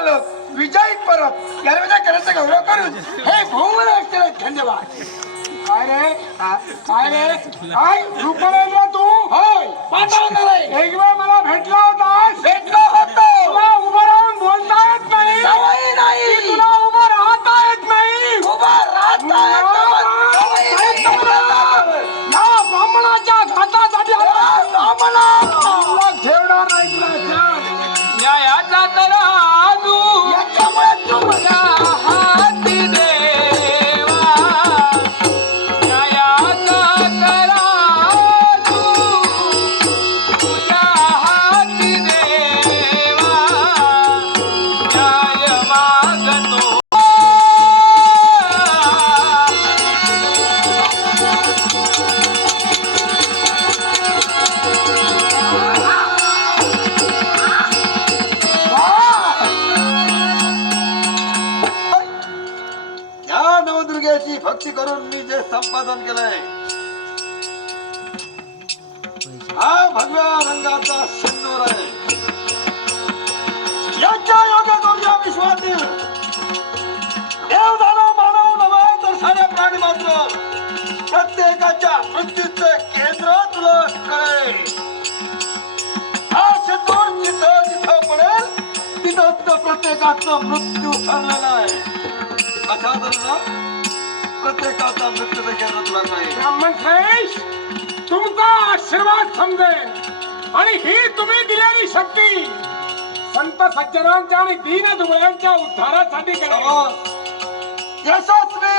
मालक विजय परब. याला विजय करायचा गौरव करून हे भोंगल असते धन्यवाद. काय रे? काय रे? काय रुपरेला तू? होय. पाठवणार आहे. एक वेळ मला भेटला होता. भेटलो होतो. तुला उभं राहून बोलता येत नाही. तुला उभं राहता येत नाही. उभं राहता भक्ती करून मी जे संपादन केलंय. हा भगव्या रंगाचा सिंदूर आहे. याच्या योगातून या विश्वातील देव देवदानव मानव नव्हे तर सारे प्राणी मात्र प्रत्येकाच्या मृत्यूचे केंद्र तुला कळे हा सिंदूर जिथं जिथं पडेल तिथं प्रत्येकाचं मृत्यू ठरलेला आहे. अशा तऱ्हेनं प्रत्येकाचा मृत्यूचं तुला कळेल ब्राह्मण श्रेष्ठ तुमचा आशीर्वाद समजेल. आणि ही तुम्ही दिलेली शक्ती. संत सज्जनांच्या आणि दीन दुबळ्यांच्या उद्धारासाठी करेल यशस्वी